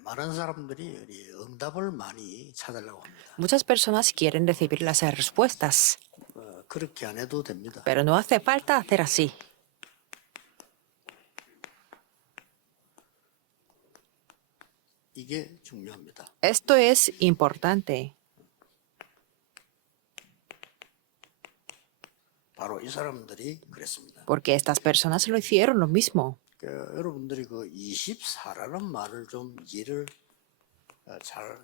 많은 사람들이 우리 응답을 많이 찾으려고 합니다. Muchas personas quieren recibir las respuestas, 그렇게 안 해도 됩니다. pero no hace falta hacer así. 이게 중요합니다. Esto es importante, 바로 이 사람들이 그랬습니다. porque estas personas lo hicieron lo mismo. 여러분들이 그 24라는 말을 좀 이해를 잘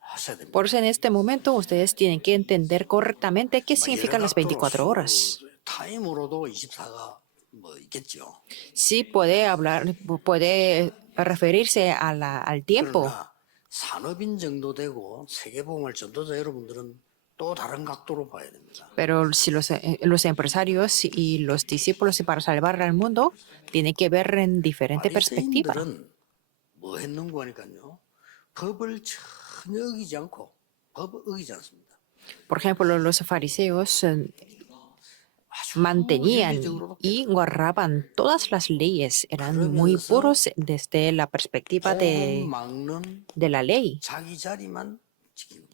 하셔야 됩니다. Por eso en este momento ustedes tienen que entender correctamente qué significan las 24 horas. 타임으로도 24가 뭐 있겠죠. Sí puede referirse al tiempo, 그러나 산업인 정도 되고 세계보험을 전도자 여러분들은 또 다른 각도로 봐야 됩니다. pero si los empresarios y los discípulos para salvar al mundo tienen que ver en diferente perspectiva. 바리새인들은 뭐 했는고 하니까요. 법을 전혀 어기지 않고 법 어기지 않습니다. Por ejemplo, los fariseos mantenían y guardaban todas las leyes, eran muy puros desde la perspectiva 복음 막는 de la ley, 자기 자리만 지키는 거예요.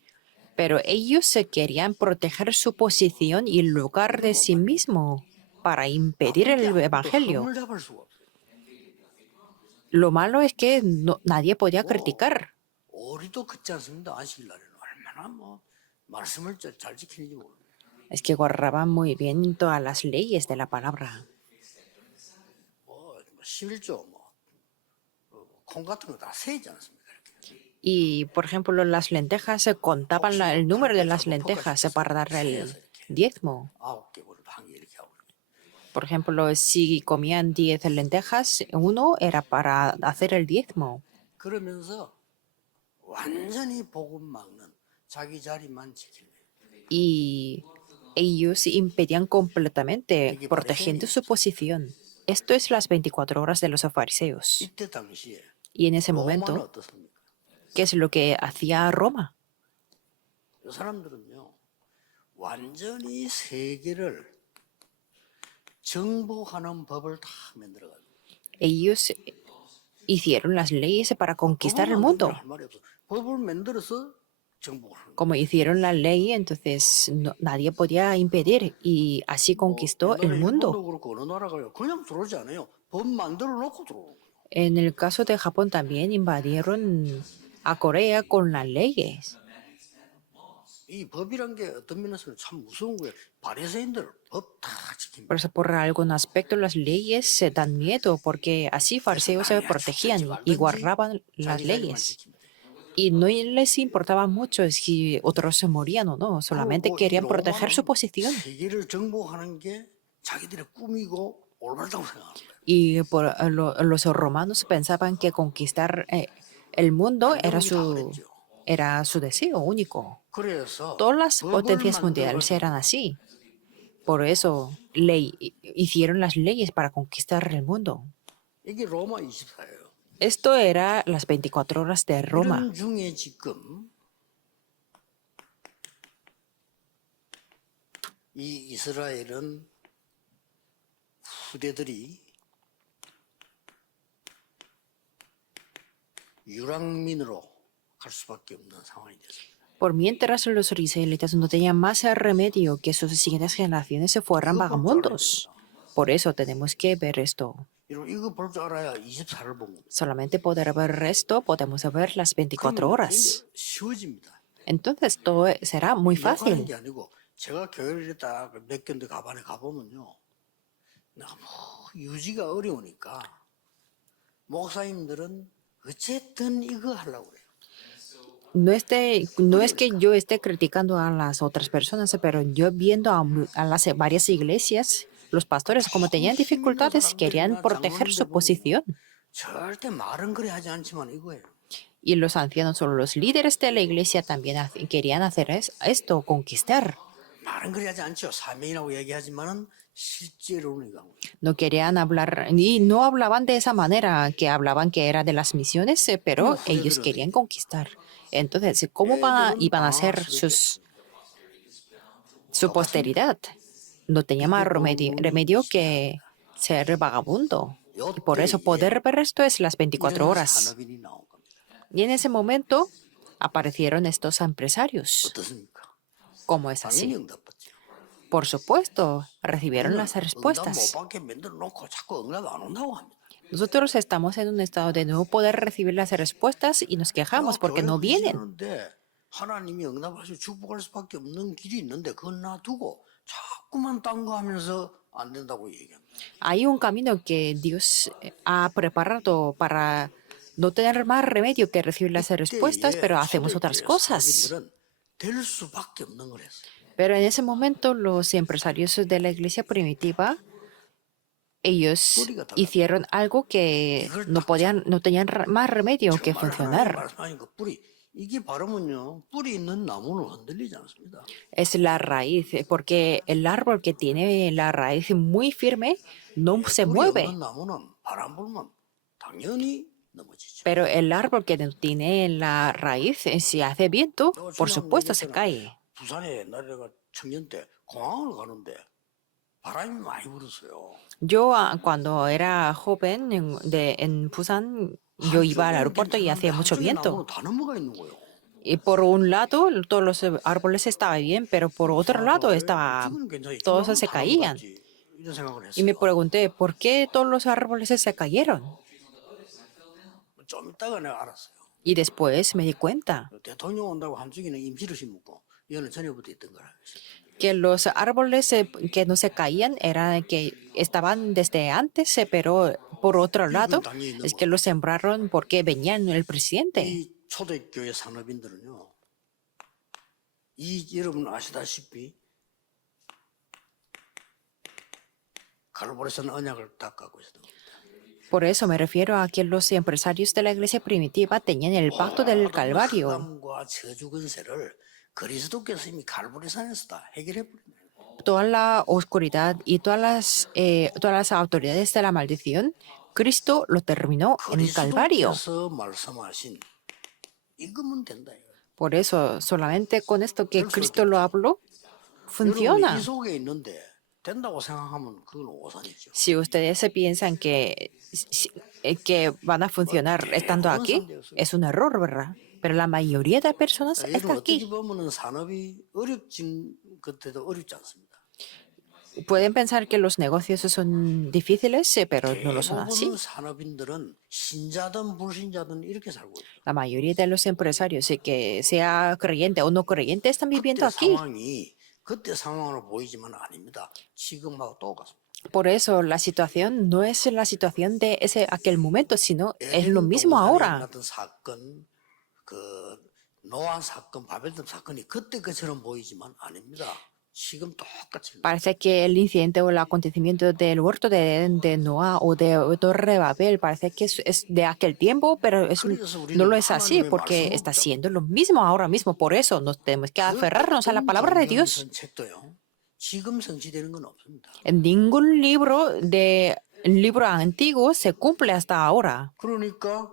pero ellos querían proteger su posición y el lugar de sí mismo para impedir el evangelio. 흠을 잡을 수가 없어요. Lo malo es que nadie podía criticar. 우리도 그렇지 않습니다. 안식일 날에는 얼마나 뭐 말씀을 잘 지키는지 모릅니다. Es que guardaban muy bien todas las leyes de la palabra. 뭐 11조 콩 같은 거 다 세지 않습니까? 이렇게. Y, por ejemplo, las lentejas contaban el número de las lentejas para dar el diezmo. 9개 버려도 한 개 이렇게 하고. Por ejemplo, si comían 10 lentejas, uno era para hacer el diezmo. 그러면서 완전히 복음 막는 자기 자리만 지키는 거예요. Y ellos impedían completamente, protegiendo su posición. Esto es las 24 horas de los fariseos. 이때 당시에 Y en ese 로마는 momento, 어떻습니까? ¿qué es lo que hacía Roma? 이 사람들은요 완전히 세계를 정복하는 법을 다 만들어가지고 Ellos hicieron las leyes para conquistar el mundo. 할 말이 없어. 법을 만들어서 정복을 하는 거예요. Como hicieron la ley, entonces nadie podía impedir y así conquistó el 옛날에 mundo. 일본도 그렇고 어느 나라가요 그냥 들어오지 않아요. 법 만들어 놓고 들어오는 거예요. En el caso de Japón también invadieron a Corea con las leyes. 이 법이란 게 어떤 면에서는 참 무서운 거예요. 바리새인들 법 다 지킵니다. Por eso, por algún aspecto, las leyes se dan miedo porque así fariseos se protegían y guardaban las 자기 자리만 leyes. 지킵니다. Y no les importaba mucho si otros se morían o no, solamente querían proteger su posición. 세계를 정복하는 게 자기들의 꿈이고 올바르다고 생각하는 거예요. Y los romanos pensaban que conquistar el mundo era su deseo único. 그래서 Todas las 법을 potencias 만들어가지고 mundiales eran así. Por eso hicieron las leyes para conquistar el mundo. 이게 로마 24예요. Esto era las 24 horas de Roma. 이런 중에 지금 이 이스라엘은 후대들이 유랑민으로 갈 수밖에 없는 상황이 됐습니다. Por mientras los israelitas no tenían más remedio que sus siguientes generaciones se fueran vagabundos. Por eso tenemos que ver esto. 이거 볼 줄 알아야 24를 본 겁니다. Solamente poder ver esto, podemos ver las 24 horas. 쉬워집니다. Entonces todo será muy 욕하는 fácil. 게 아니고 제가 교회를 딱몇 군데 가보면요. 너무 유지가 어려우니까 목사님들은 어쨌든 이거 하려고 그래요. No es que yo esté criticando a las otras personas, pero yo viendo a las varias iglesias, los pastores, como tenían dificultades, querían proteger su posición. 절대 말은 그래 하지 않지만 이거예요. Y los ancianos o los líderes de la iglesia también querían hacer esto, conquistar. 말은 그래 하지 않죠. 사명이라고 얘기하지만은 실제로는 이거. No querían hablar, y no hablaban de esa manera, que hablaban que era de las misiones, pero ellos querían conquistar. Entonces, ¿cómo iban a ser su posteridad? No tenía más remedio que ser vagabundo. Y por eso poder ver esto es las 24 horas. 산업인이 나온 겁니다. Y en ese momento aparecieron estos empresarios. 어떻습니까? ¿Cómo es 당연히 así? 응답받죠. Por supuesto, recibieron 우리는 las 응답 못 respuestas. 받게 만들어 놓고 자꾸 응답 안 온다고 합니다. Nosotros estamos en un estado de no poder recibir las respuestas y nos quejamos porque no vienen. 근데 하나님이 응답하시고 축복할 수밖에 없는 길이 있는데 그건 놔두고 자꾸만 딴 거 하면서 안 된다고 얘기합니다. Hay un camino que Dios ha preparado para no tener más remedio que recibir las respuestas, pero hacemos otras 초대교회 cosas. 사업인들은 될 수밖에 없는 걸 했어요. Pero en ese momento los empresarios de la iglesia primitiva, ellos hicieron algo que no tenían más remedio que 정말 하나님 funcionar. 말씀하신 그 뿌리 이게 바르면요 뿌리 있는 나무는 흔들리지 않습니다. Es la raíz, porque el árbol que tiene la raíz muy firme no se 뿌리 mueve. 없는 나무는 바람 불면 당연히 넘어지죠. Pero el árbol que no tiene la raíz, si hace viento, por supuesto se cae. 부산에 옛날에 내가 청년 때 공항을 가는데 바람이 많이 불었어요. Yo cuando era joven en Busan, yo iba al aeropuerto y hacía mucho viento. 다 넘어가 있는 거예요. Y por un lado todos los árboles estaban bien, pero por otro lado 지금은 괜찮아요. todos 지금은 se 다 caían. 넘어갔지. 이런 생각을 Y me 했어요. pregunté, ¿por qué todos los árboles se cayeron? 좀 있다가 내가 알았어요. Y después me di cuenta 대통령 온다고 한쪽에는 임시로 심고 이거는 전에부터 있던 거라. que los árboles que no se caían eran que estaban desde antes, pero por otro lado es que los sembraron porque venían el presidente. 이 초대교회 산업인들은요. 이 여러분 아시다시피 갈보리산 언약을 딱 갖고 있었던 겁니다. Por eso me refiero a que los empresarios de la iglesia primitiva tenían el pacto del Calvario. 흑암과 저주 근세를 그리스도께서 이미 갈보리산에서 다 해결해 버린 Toda la oscuridad y todas las autoridades de la maldición, Cristo lo terminó en el Calvario. 그리스도께서 말씀하신 이거면 된다. 이거. Por eso, solamente con esto que Cristo lo habló, 여러분 funciona. 이 속에 있는데 된다고 생각하면 그건 오산이죠. Si ustedes se piensan que van a funcionar estando aquí, es un error, ¿verdad? Pero la mayoría de personas está 여러분 어떻게 aquí. 보면은 산업이 어렵진 것들도 어렵지 않습니다. Pueden pensar que los negocios son difíciles, pero no lo son así. 대부분 산업인들은 신자든 불신자든 이렇게 살고 있어요. La mayoría de los empresarios, que sea creyente o no creyente, están viviendo aquí. 그때 상황으로 보이지만 아닙니다. 지금하고 똑같습니다. Por eso la situación no es la situación de aquel momento, sino es lo mismo ahora. 같은 사건, 그 노아 사건, 바벨탑 사건이 그때 것처럼 보이지만 아닙니다. 지금 똑같이. Parece que el incidente o el acontecimiento del huerto de Noah o de Torre de Babel parece que es de aquel tiempo, pero no lo es así porque está siendo lo mismo ahora mismo. Por eso nos tenemos que aferrarnos a la palabra de Dios. 지금 성취되는 건 없습니다. En ningún libro antiguo se cumple hasta ahora. 그러니까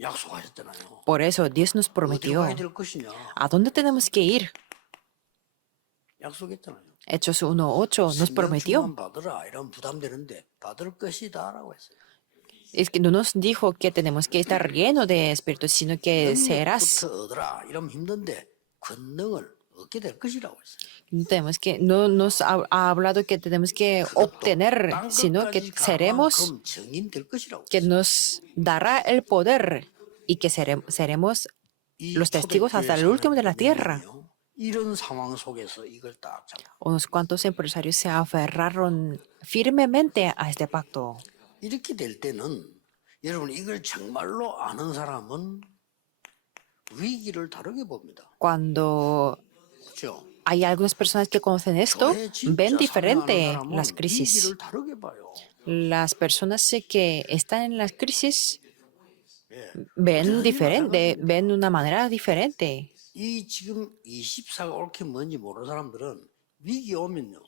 약속하셨잖아요. Por eso Dios nos 어디 prometió 가야 될 것이냐? a dónde tenemos que ir. 약속했잖아요. Hechos 1:8 nos prometió. 받으라 이런 부담되는데 받을 것이다라고 했어요. Es que no nos dijo que tenemos que estar lleno de espíritu, sino que serás. 능력부터 얻으라 이러면 힘든데 권능을 얻게 될 것이라고 했어요. No nos ha hablado que tenemos que obtener, sino que seremos, 정인될 것이라고. que nos dará el poder y que seremos los testigos hasta el último de la tierra. 이런 상황 속에서 이걸 딱 잡아. Unos cuantos empresarios se aferraron firmemente a este pacto. 이렇게 될 때는 여러분 이걸 정말로 아는 사람은 위기를 다르게 봅니다. Cuando 그렇죠? hay algunas personas que conocen esto, ven diferente las crisis. 위기를 다르게 봐요. Las personas que están en las crisis ven diferente, ven una manera diferente. 이 지금 24가 옳게 뭔지 모르는 사람들은 위기 오면요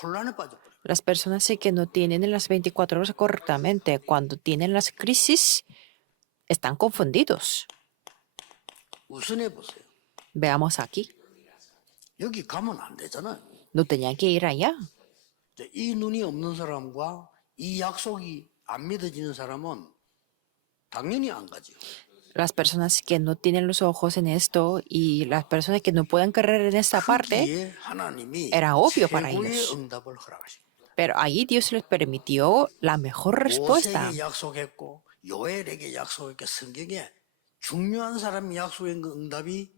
혼란에 빠져버려요. Las personas que no tienen las 24 horas correctamente, cuando tienen las crisis, están confundidos. 우선해 보세요. Veamos aquí. 여기 가면 안 되잖아요. No tenían que ir allá. 이 눈이 없는 사람과 이 약속이 안 믿어지는 사람은 당연히 안 가죠. las personas que no tienen los ojos en esto y las personas que no pueden creer en esta parte, 거기에 하나님이 era obvio para 최고의 ellos. 응답을 허락하십니다. Pero allí Dios les permitió la mejor respuesta. 모세에게 약속했고 요엘에게 약속했고 성경에 중요한 사람이 약속한 그 응답이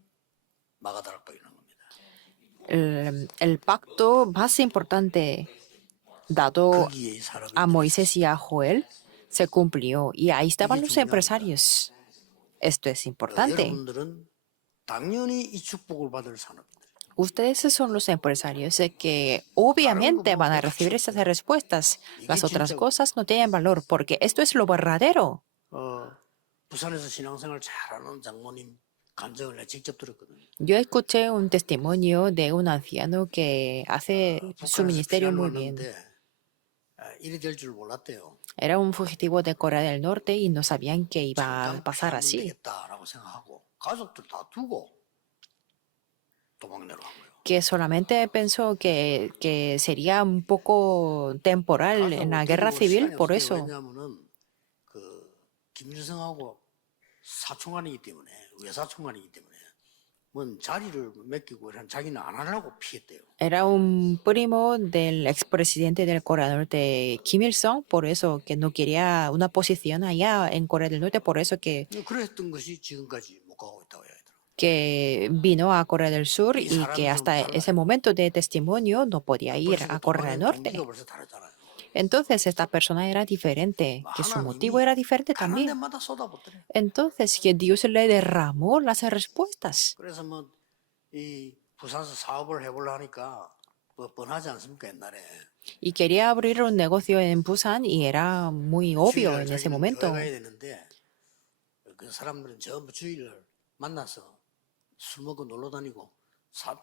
마가다락방이라는 겁니다. El pacto más importante dado 거기에 이 사람이 a Moisés y a Joel se cumplió y ahí estaban los empresarios. Esto es importante. 여러분들은 당연히 이 축복을 받을 산업입니다. Ustedes son los empresarios que obviamente van a recibir estas respuestas. Las otras cosas no tienen valor porque esto es lo verdadero. 부산에서 신앙생활 잘하는 장모님 간증을 내가 직접 들었거든요. Yo escuché un testimonio de un anciano que hace su 북한에서 ministerio 피난을 muy bien. 왔는데 이리 될 줄 몰랐대요. Era un fugitivo de Corea del Norte y no sabían que iba a 잠깐 pasar 피하면 así. 되겠다라고 생각하고 가족들 다 두고 도망 내려간 거예요. Que solamente pensó que sería un poco temporal en la guerra civil, por eso. 왜냐하면은 그 김일성하고 사촌간이기 때문에 외사촌간이기 때문에 뭔 자리를 맡기고 이런 자기는 안 하려고 피했대요. Era un primo del expresidente del Corea del Norte, Kim Il-sung, por eso que no quería una posición allá en Corea del Norte, por eso 그랬던 것이 지금까지 못 가고 있다고 해야 되나. que vino a Corea del Sur y que hasta ese momento de testimonio no podía ir a Corea del Norte. 동기가 벌써 다르잖아요. Entonces esta persona era diferente, que su motivo era diferente 가는 también. 데마다 쏟아붓더래. Entonces que Dios le derramó las respuestas. 그래서 뭐이 부산에서 사업을 해보려 하니까 뭐 뻔하지 않습니까 옛날에. Y quería abrir un negocio en Busan y era muy obvio 주일날 en ese 자기는 momento. 교회 가야 되는데 그 사람들은 전부 주일날 만나서 술 먹고 놀러 다니고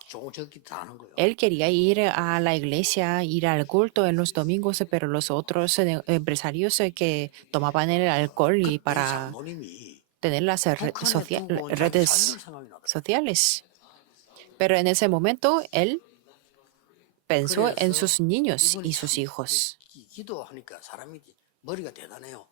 좋은 저기 다 하는 거예요. Él quería ir a la iglesia, ir al culto en los domingos, pero los otros empresarios que tomaban el alcohol y 그때 para 장로님이 tener las 북한에 두고 온 자기 redes 자녀를 생각이 나더라고요. sociales. Pero en ese momento él pensó en 그래서 sus niños 이분이 y sus 참 hijos. 기도하니까 사람이 머리가 대단해요.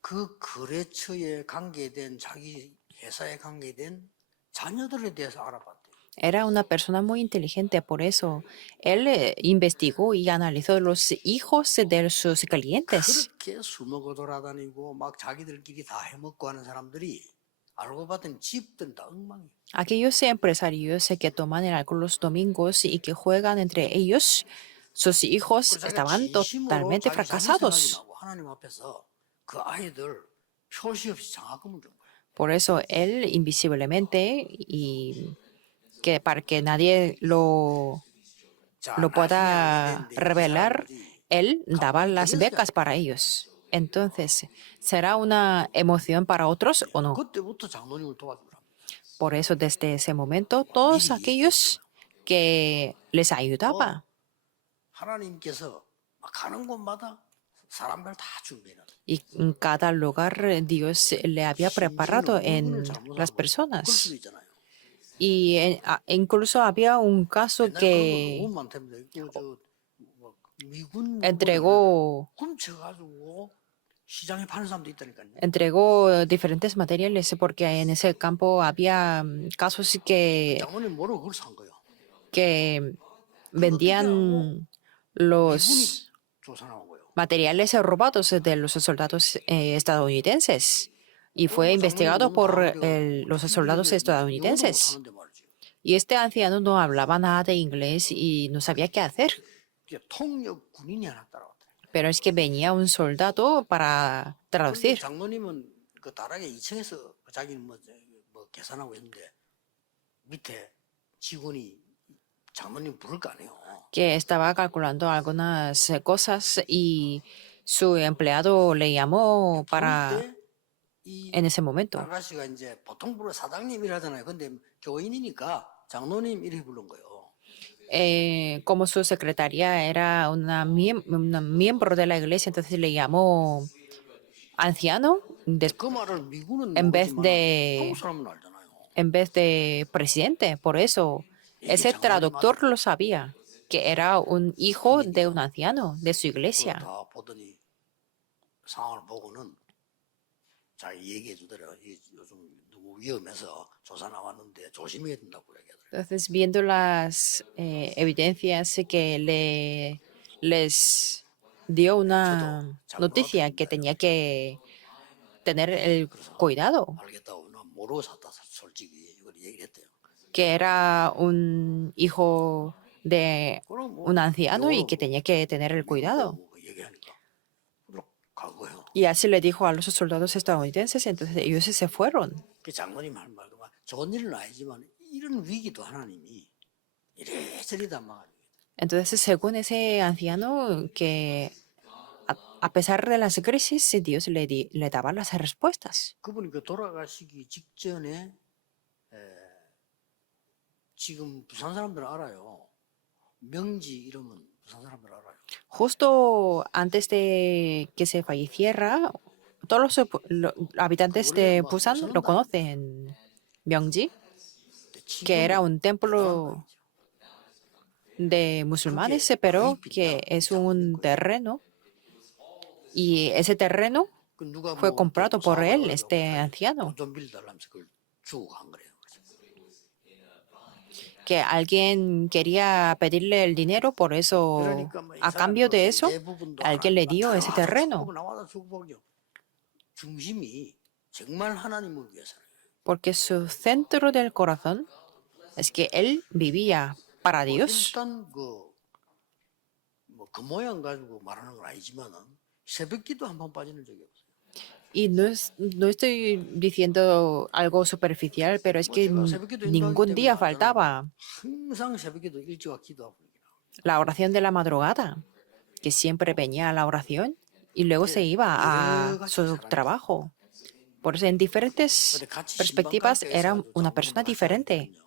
그 거래처에 관계된 자기 회사에 관계된 자녀들에 대해서 알아봤대요. Era una persona muy inteligente, por eso él investigó y analizó los hijos de sus clientes. 그렇게 술 먹고 돌아다니고 막 자기들끼리 다 해먹고 하는 사람들이 알고 봤더니 집들은 다 엉망이에요. Aquellos empresarios que toman el alcohol los domingos y que juegan entre ellos, sus hijos 그래서 자기가 estaban 진심으로 totalmente 자기 자녀 생각이 fracasados. 나고 하나님 앞에서 그 아이들 표시 없이 장학금을 준 거예요. Por eso él invisiblemente y que para que nadie 자, lo 나중에 pueda 알게 됐는데 이 revelar, 사람들이 él daba las becas para ellos. Entonces, ¿será una emoción para otros o no? 그때부터 장로님을 도와주더라. Por eso, desde ese momento, todos aquellos que les ayudaba 하나님께서 막 가는 곳마다 사람들 다 준비해놨어요. y en cada lugar Dios le había preparado en las 그럴 personas. 수도 있잖아요. Y incluso había un caso 옛날에 그런 거 que 너무 많답니다. 뭐 미군 entregó 훔쳐가지고 시장에 파는 사람도 있다니까요. entregó diferentes materiales porque en ese campo había casos 장모님 모르고 그걸 산 거예요. que vendían los 미군이 조사나온 거예요. materiales robados de los soldados estadounidenses y fue investigado por los soldados estadounidenses. 하는데 말이지. Y este anciano no hablaba nada de inglés y no sabía qué hacer. 이게 통역 군인이 하나 따라왔더래. Pero es que venía un soldado para traducir. 장모님은 그 다락에 2층에서 자기는 뭐 계산하고 있는데 밑에 직원이 장모님 부를 거 아니에요. Que estaba calculando algunas cosas y su empleado le llamó para 부를 때 이 en ese momento. 아가씨가 이제 보통 부르 사장님 이라잖아요. 근데 교인이니까 장로님 이렇게 부른 거예요. Como su secretaria era una miembro de la iglesia, entonces le llamó anciano 그 말을 미군은 en vez 모르지만 de 한국 사람은 알잖아요. en vez de presidente. Por eso ese traductor lo sabía, que era un hijo de un anciano de su 그걸 iglesia. 다 보더니 상황을 보고는 자기 얘기해 주더래요. 요즘 너무 위험해서 조사 나왔는데 조심해야 된다고 얘기하더래요. Entonces, viendo las evidencias que les dio una noticia que tenía que tener el cuidado, 알겠다고 나 모르고 샀다 솔직히 이걸 얘기를 했대요. que era un hijo de 그럼 뭐 un anciano y 영어로 que tenía que tener el cuidado. 뭐 얘기하니까 그럼 간 거예요. Y así le dijo a los soldados estadounidenses, entonces ellos se fueron. 그 장로님 할 말도 좋은 일은 아니지만 이런 위기도 하나님이 이래저래 담아가지고 Entonces, según ese anciano, que a pesar de las crisis, Dios le daba las respuestas. 그분이 그 돌아가시기 직전에 지금 부산 사람들은 알아요. 명지 이름은 부산 사람들 알아요. Justo antes de que se falleciera, todos los habitantes de Busan lo conocen. Myeongji, 근데 que era 지금은 un 대단한 templo 말이죠. de musulmanes, pero que es un terreno. Y ese terreno 그 누가 fue 뭐 comprado por 사업을 él, 해가지고 este 자기 anciano. 돈좀 빌려달라면서 그걸 주고 간 거래요. Que alguien quería pedirle el dinero, por eso, 그러니까 뭐이 a cambio de eso, 대부분도 alguien le 하나님 dio ese terreno. 나와서 축복이요. 중심이 정말 하나님을 위해서는 Porque su centro del corazón es que él vivía para Dios. 일단 그 모양 가지고 말하는 건 아니지만은 새벽기도 한 번 빠지는 적이 없어요. Y no estoy diciendo algo superficial, pero es que 제가 새벽기도 인도하기 ningún 때문에 día 저는 faltaba 항상 새벽기도 일찍 와 기도하고 la oración de la madrugada, que siempre venía a la oración y luego se iba a su trabajo. Por eso, en diferentes 근데 같이 perspectivas, 신방가게 era 해서 una 장로님 persona diferente. 말씀하시거든요.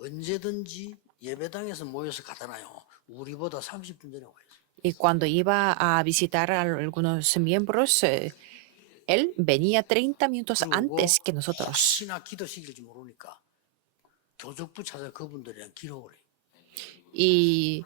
언제든지 예배당에서 모여서 가잖아요. 우리보다 30분 전에 와 있어요. Y cuando iba a visitar a algunos miembros, él venía 30 minutos antes que nosotros. 혹시나 기도시킬지 모르니까 교족부 찾아 그분들이랑 기록을 해요. Y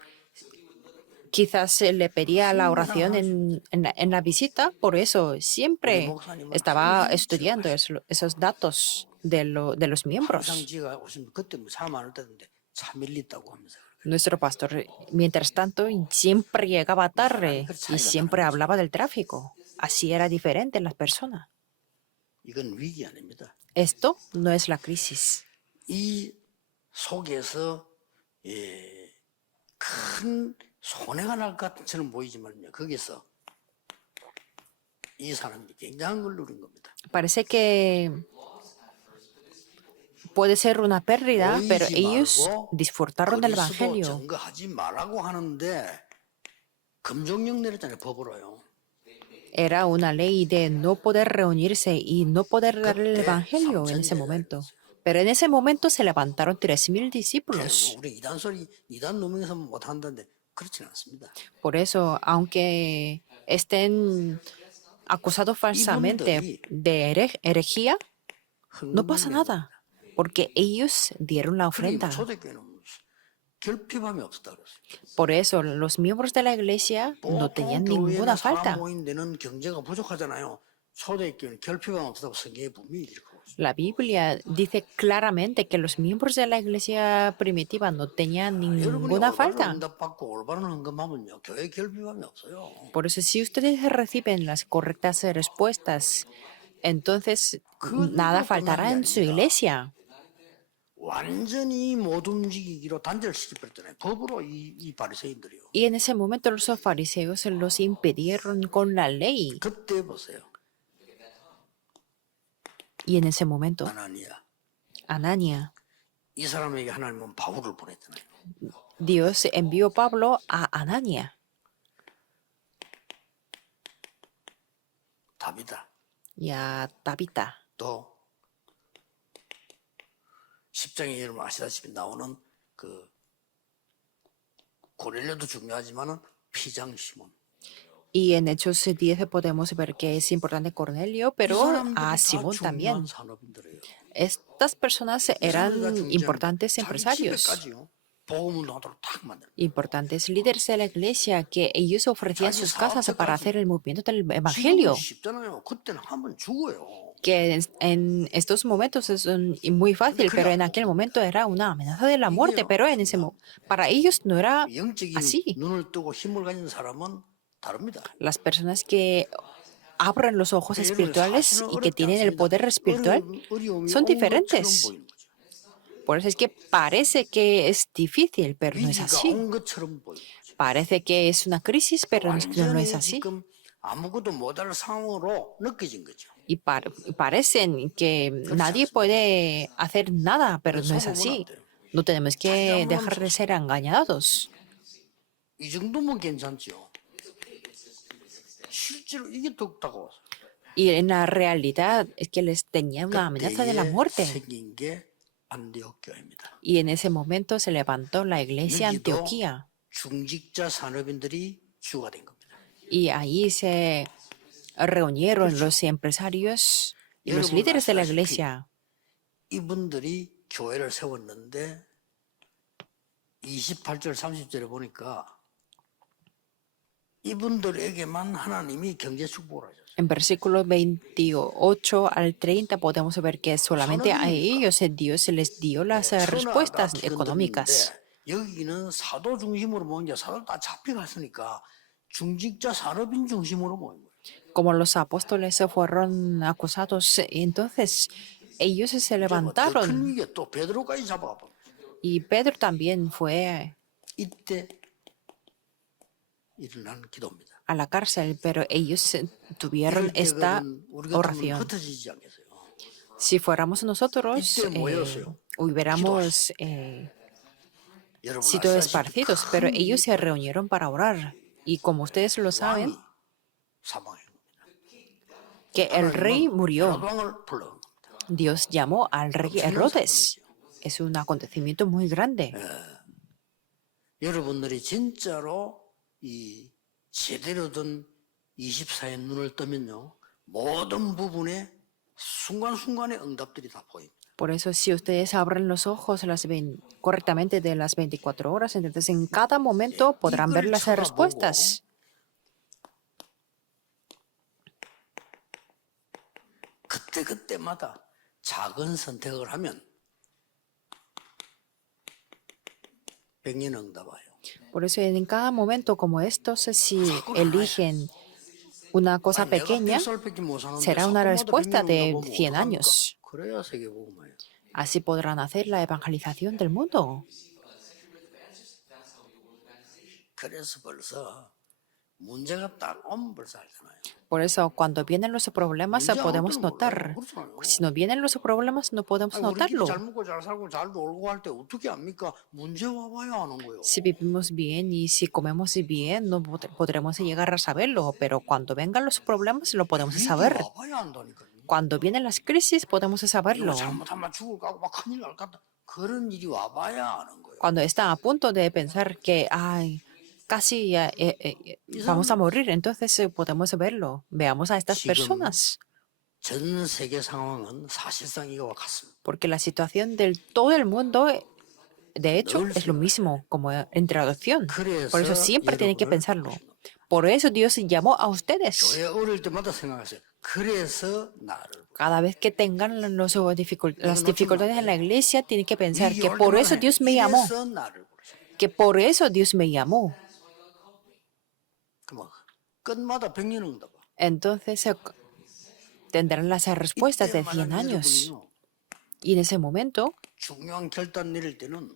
quizás le pedía la oración en la visita, por eso siempre estaba estudiando esos datos de los 항상 miembros. 지가 오시면 그때 뭐 사람 많을 때인데 차 밀렸다고 하면서 Nuestro pastor, mientras tanto, siempre llegaba tarde y siempre hablaba del tráfico. Así era diferente en las personas. 이건 위기 아닙니다. Esto no es la crisis. 이 속에서 큰 손해가 날 것 같처럼 보이지만요. 거기서 이 사람이 굉장한 걸 누린 겁니다. Parece que puede ser una pérdida, pero 보이지 ellos 말고 disfrutaron del 그리스도 Evangelio. 증거하지 말라고 하는데 금종령 내렸잖아요. 법으로요. Era una ley de no poder reunirse y no poder dar el Evangelio en ese momento. Pero en ese momento se levantaron 3,000 discípulos. 우리 이단 소리 이단 누명에서 못 한다는데 그렇지는 않습니다. Por eso, aunque estén acusados falsamente de herejía, no pasa nada, porque ellos dieron la ofrenda. 초대교회는 결핍함이 없었다 그랬어요. Por eso, los miembros de la iglesia no tenían ninguna falta. 모인 데는 경제가 부족하잖아요. 초대교회는 결핍함 없다고 성경에 분명히 이렇게 하고 있어요. La Biblia dice claramente que los miembros de la iglesia primitiva no tenían 여러분이 ninguna 올바른 falta. 응답받고 올바른 헌금하면요. 교회 결핍함이 없어요. Por eso, si ustedes reciben las correctas respuestas, entonces nada faltará en su iglesia. 완전히 못 움직이기로 단절시켜버렸잖아요. 법으로 이 바리새인들이요. Y en ese momento los fariseos los impidieron con la ley. 그때 보세요. Y en ese momento, 아나니아. Anania, 이 사람에게 하나님은 바울을 보냈잖아요. Dios envió a Pablo a Anania 답이다. y a Tabita. 또 10장에 여러분 아시다시피 나오는 그 고넬료도 중요하지만은 피장 시몬. Y en Hechos 10 podemos ver que es importante Cornelio, pero a Simón también. 산업인들이에요. Estas personas eran importantes empresarios. 자기 집에까지요. 복음운동하도록 탁 만들어. Importantes líderes de la iglesia que ellos ofrecían sus casas para hacer el movimiento del 지금은 evangelio. 쉽잖아요. 그때는 한번 죽어요. Que en estos momentos es muy fácil, pero en aquel momento era una amenaza de la muerte, pero para ellos no era 영적인 así. 눈을 뜨고 힘을 가진 사람은 다릅니다. Las personas que abren los ojos espirituales y que tienen el poder espiritual 어려움이 son 온 것처럼 diferentes. 보이는 거죠. Por eso es que parece que es difícil, pero no es 위기가 así. 온 것처럼 보이는 거죠. Parece que es una crisis, pero no es 완전히 así. 지금 아무것도 못할 상황으로 느껴진 거죠. Y parecen que nadie puede hacer nada, pero no es así. No tenemos que dejar de ser engañados. 이 정도면 괜찮죠. 실제로 이게 더 다가왔어요. Y en la realidad es que les tenía una amenaza de la 그때에 muerte. 생긴 게 안디옥 교회입니다. Y en ese momento se levantó la iglesia 여기도 Antioquía. 중직자 산업인들이 주가 된 겁니다. Y ahí se reunieron los empresarios y los líderes de la iglesia. 이분들이 교회를 세웠는데 28절 30절에 보니까 이분들에게만 하나님이 경제 축복을 하셨어요. En versículos 28 al 30 podemos ver que solamente a ellos Dios les dio las respuestas económicas. 여기는 사도 중심으로 모인 게 사도 다 잡혀갔으니까 중직자 산업인 중심으로 모인 거예요. Como los apóstoles se fueron acusados, entonces ellos se 큰 levantaron 위기에 또 베드로까지 잡아가 버렸어요. y Pedro también fue 이때 일어난 기도입니다. a la cárcel, pero ellos tuvieron 이럴 때 esta 우리 같으면 oración. 흩어지지 않겠어요? Si fuéramos nosotros, 이때 모였어요. hubiéramos 여러분 sido 아시다시피 esparcidos, pero ellos se reunieron para orar. Y como ustedes lo saben, 왕이 사망한 겁니다. que el rey murió. 왕을 불러온 겁니다. Dios llamó al rey Herodes. Es un acontecimiento muy grande. 여러분들이 진짜로 이 제대로 된 24의 눈을 뜨면요, 모든 부분에 순간순간의 응답들이 다 보입니다. Por eso, si ustedes abren los ojos correctamente de las 24 horas, entonces en cada momento podrán ver las respuestas. 그때마다 작은 선택을 하면 백년 응답 와요. Por eso, en cada momento como estos, si eligen una cosa pequeña, será una respuesta de 100 años. 그래야 세계복음화예요. Así podrán hacer la evangelización del mundo. 그래서 벌써 문제가 딱 오면 벌써 알잖아요. Por eso, cuando vienen los problemas, podemos notar. Si no vienen los problemas, no podemos 우리끼리 notarlo. 잘 먹고 잘 살고 잘 놀고 할 때 어떻게 합니까? 문제 와봐야 아는 거예요. Si vivimos bien y si comemos bien, no podremos llegar a saberlo, pero cuando vengan los problemas, lo podemos 위기 saber. 와봐야 안다니까요. Cuando vienen las crisis, podemos saberlo. 이거 잘못하면 죽을 거고 막 큰일 날 것 같다. 그런 일이 와봐야 아는 거예요. Cuando está a punto de pensar que, ay, casi vamos a morir, entonces podemos verlo. Veamos a estas 지금 personas. 전 세계 상황은 사실상 이거와 같습니다. Porque la situación del todo el mundo, de hecho, es lo mismo como en traducción. Por eso siempre tienen que pensarlo. Por eso Dios llamó a ustedes. 교회 어릴 때마다 생각하세요. 그래서 나를 Cada vez que tengan las dificultades en la iglesia, tienen que pensar que por eso Dios me llamó. 이래서 나를 부르셨다. Que por eso Dios me llamó. 그럼 끝마다 백년 응답. Entonces tendrán las respuestas de 이때 100 만약 años. 여러분이요, Y en ese momento 중요한 결단 내릴 때는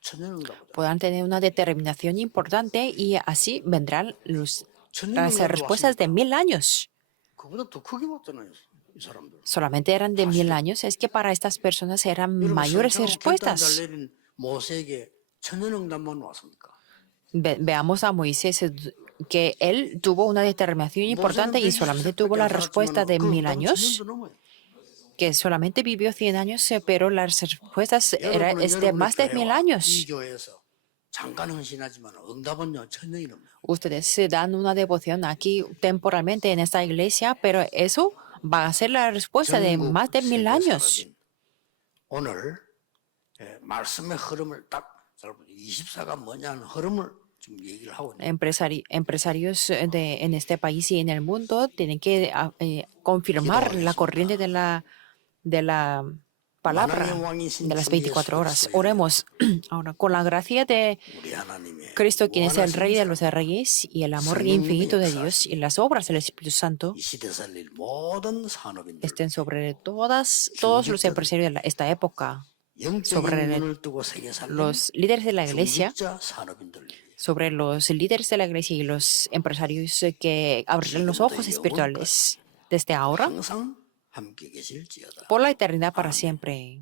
천년응답. podrán tener una determinación importante y así vendrán las respuestas de 1000 años. 그보다 더 크게 봤잖아요, 이 사람들. Solamente eran de 1000 años, es que para estas personas eran mayores 결단 잘 respuestas. 내린 모세에게 천년응답만 왔습니까? Veamos a Moisés, que él tuvo una determinación importante y solamente tuvo la respuesta de 1000 años, que solamente vivió 100 años, pero las respuestas es de más de 1000 이 años. 교회에서 잠깐 헌신하지만 응답은요 천년이 넘어요. Ustedes se dan una devoción aquí temporalmente en esta iglesia, pero eso va a ser la respuesta de 전국 más de 1000 세계 años. 사람인 오늘 말씀의 흐름을 딱 24가 뭐냐는 흐름을 지금 얘기를 하고 있는 Empresarios en este país y en el mundo tienen que confirmar la corriente de la palabra 만왕의 왕이신 de las 주 24 예수 horas. 그리스도의 Oremos ahora con la gracia de 우리 하나님의 Cristo, quien es el 무한하신 Rey de 사랑, los Reyes, y el amor 성령님의 infinito de Dios 역사하심이 y las obras del Espíritu Santo 이 시대 살릴 모든 산업인들 estén sobre todos los empresarios de esta época, 영적인 sobre 눈을 뜨고 세계 살리는 los líderes de la iglesia, 중직자 산업인들 위해 sobre los líderes de la iglesia y los empresarios que abrirán los ojos espirituales desde ahora 항상 함께 계실지어다. por la eternidad para siempre.